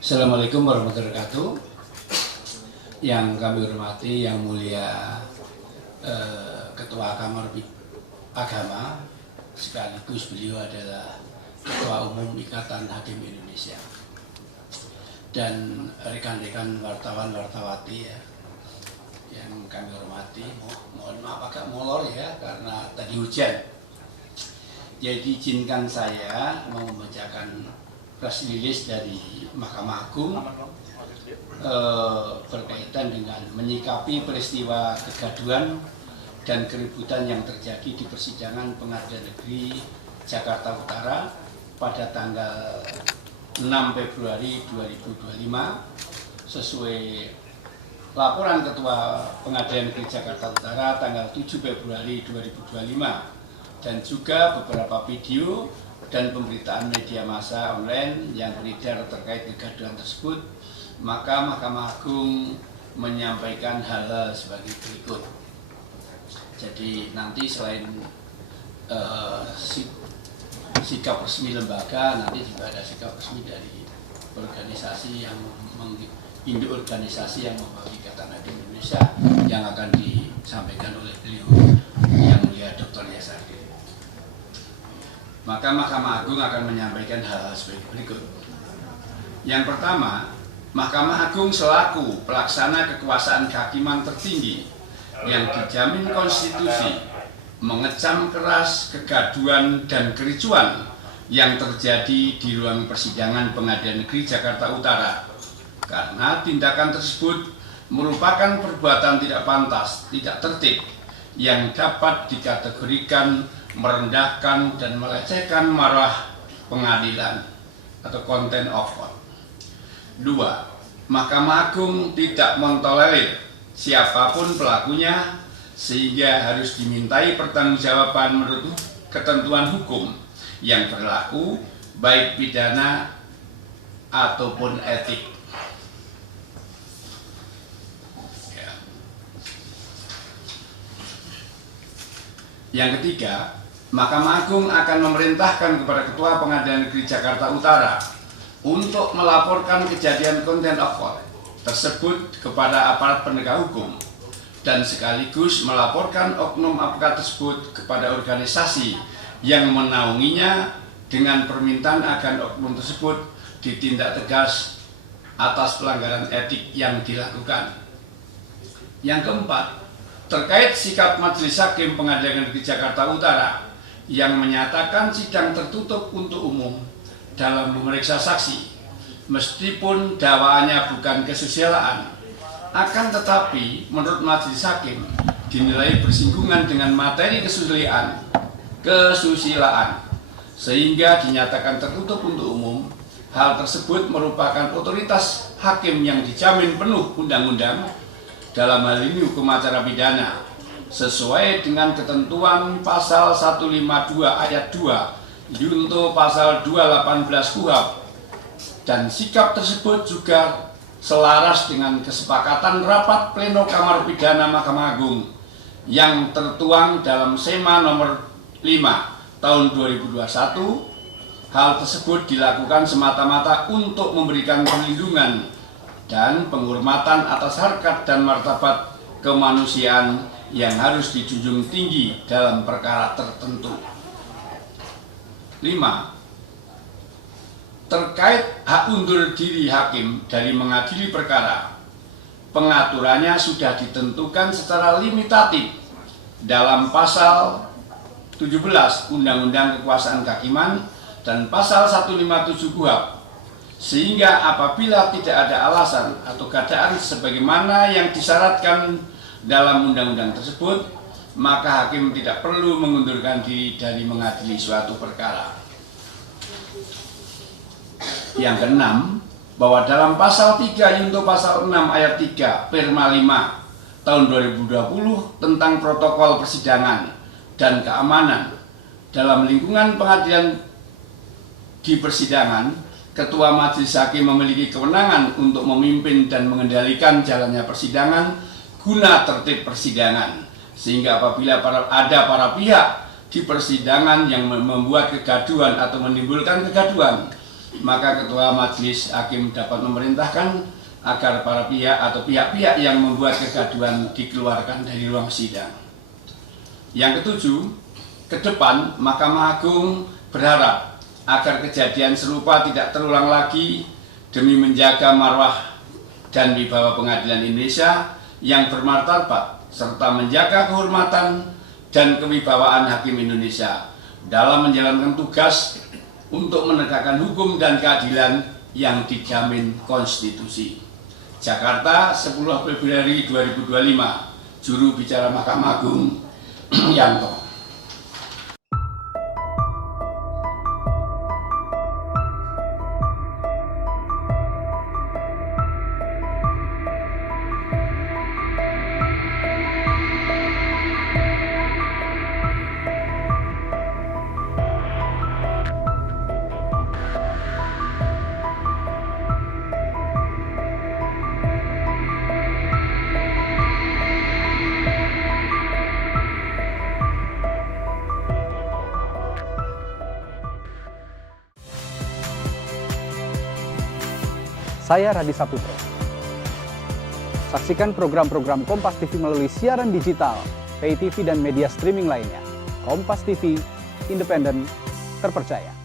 Assalamualaikum warahmatullahi wabarakatuh. Yang kami hormati, yang mulia Ketua Kamar Agama, sekaligus beliau adalah Ketua Umum Ikatan Hakim Indonesia, dan rekan-rekan wartawan-wartawati ya, yang kami hormati. Mohon maaf agak molor ya, karena tadi hujan. Jadi izinkan saya mau membacakan press release dari Mahkamah Agung berkaitan dengan menyikapi peristiwa kegaduhan dan keributan yang terjadi di persidangan Pengadilan Negeri Jakarta Utara pada tanggal 6 Februari 2025 sesuai laporan Ketua Pengadilan Negeri Jakarta Utara tanggal 7 Februari 2025 dan juga beberapa video dan pemberitaan media massa online yang beredar terkait kegaduhan tersebut. Maka Mahkamah Agung menyampaikan hal-hal sebagai berikut. Jadi nanti selain sikap resmi lembaga, nanti juga ada sikap resmi dari organisasi yang induk organisasi yang membawahi Ikatan Hakim Indonesia yang akan disampaikan oleh beliau yang mulia Dr. Yasardi. Maka Mahkamah Agung akan menyampaikan hal-hal sebagai berikut. Yang pertama, Mahkamah Agung selaku pelaksana kekuasaan kehakiman tertinggi yang dijamin konstitusi mengecam keras kegaduhan dan kericuan yang terjadi di ruang persidangan Pengadilan Negeri Jakarta Utara, karena tindakan tersebut merupakan perbuatan tidak pantas, tidak tertib, yang dapat dikategorikan merendahkan dan melecehkan marwah pengadilan atau contempt of court. 2. Mahkamah Agung tidak mentolerir siapapun pelakunya sehingga harus dimintai pertanggungjawaban menurut ketentuan hukum yang berlaku baik pidana ataupun etik. Yang ketiga, Mahkamah Agung akan memerintahkan kepada Ketua Pengadilan Negeri Jakarta Utara untuk melaporkan kejadian contempt of court tersebut kepada aparat penegak hukum dan sekaligus melaporkan oknum APK tersebut kepada organisasi yang menaunginya dengan permintaan agar oknum tersebut ditindak tegas atas pelanggaran etik yang dilakukan. Yang keempat, terkait sikap Majelis Hakim Pengadilan Negeri Jakarta Utara yang menyatakan sidang tertutup untuk umum dalam memeriksa saksi, meskipun dakwaannya bukan kesusilaan, akan tetapi menurut Majelis Hakim dinilai bersinggungan dengan materi kesusilaan, sehingga dinyatakan tertutup untuk umum. Hal tersebut merupakan otoritas hakim yang dijamin penuh undang-undang, dalam hal ini hukum acara pidana, sesuai dengan ketentuan pasal 152 ayat 2 junto pasal 218 KUHP, dan sikap tersebut juga selaras dengan kesepakatan rapat pleno Kamar Pidana Mahkamah Agung yang tertuang dalam SEMA nomor 5 tahun 2021. Hal tersebut dilakukan semata-mata untuk memberikan perlindungan dan penghormatan atas harkat dan martabat kemanusiaan yang harus dijunjung tinggi dalam perkara tertentu. 5. Terkait hak undur diri hakim dari mengadili perkara, pengaturannya sudah ditentukan secara limitatif dalam pasal 17 Undang-Undang Kekuasaan Kehakiman dan pasal 157 KUHP, sehingga apabila tidak ada alasan atau keadaan sebagaimana yang disyaratkan dalam undang-undang tersebut, maka hakim tidak perlu mengundurkan diri dari mengadili suatu perkara. Yang keenam, bahwa dalam pasal 3 junto pasal 6 ayat 3 Perma 5 tahun 2020 tentang protokol persidangan dan keamanan dalam lingkungan pengadilan di persidangan, Ketua Majelis Hakim memiliki kewenangan untuk memimpin dan mengendalikan jalannya persidangan guna tertib persidangan, sehingga apabila ada para pihak di persidangan yang membuat kegaduhan atau menimbulkan kegaduhan, maka Ketua Majelis Hakim dapat memerintahkan agar para pihak atau pihak-pihak yang membuat kegaduhan dikeluarkan dari ruang sidang. Yang ketujuh, ke depan Mahkamah Agung berharap agar kejadian serupa tidak terulang lagi demi menjaga marwah dan wibawa pengadilan Indonesia yang bermartabat serta menjaga kehormatan dan kewibawaan hakim Indonesia dalam menjalankan tugas untuk menegakkan hukum dan keadilan yang dijamin konstitusi. Jakarta, 10 Februari 2025, Juru Bicara Mahkamah Agung, Yanto. Saya Radi Saputro. Saksikan program-program Kompas TV melalui siaran digital, pay TV dan media streaming lainnya. Kompas TV, independen, terpercaya.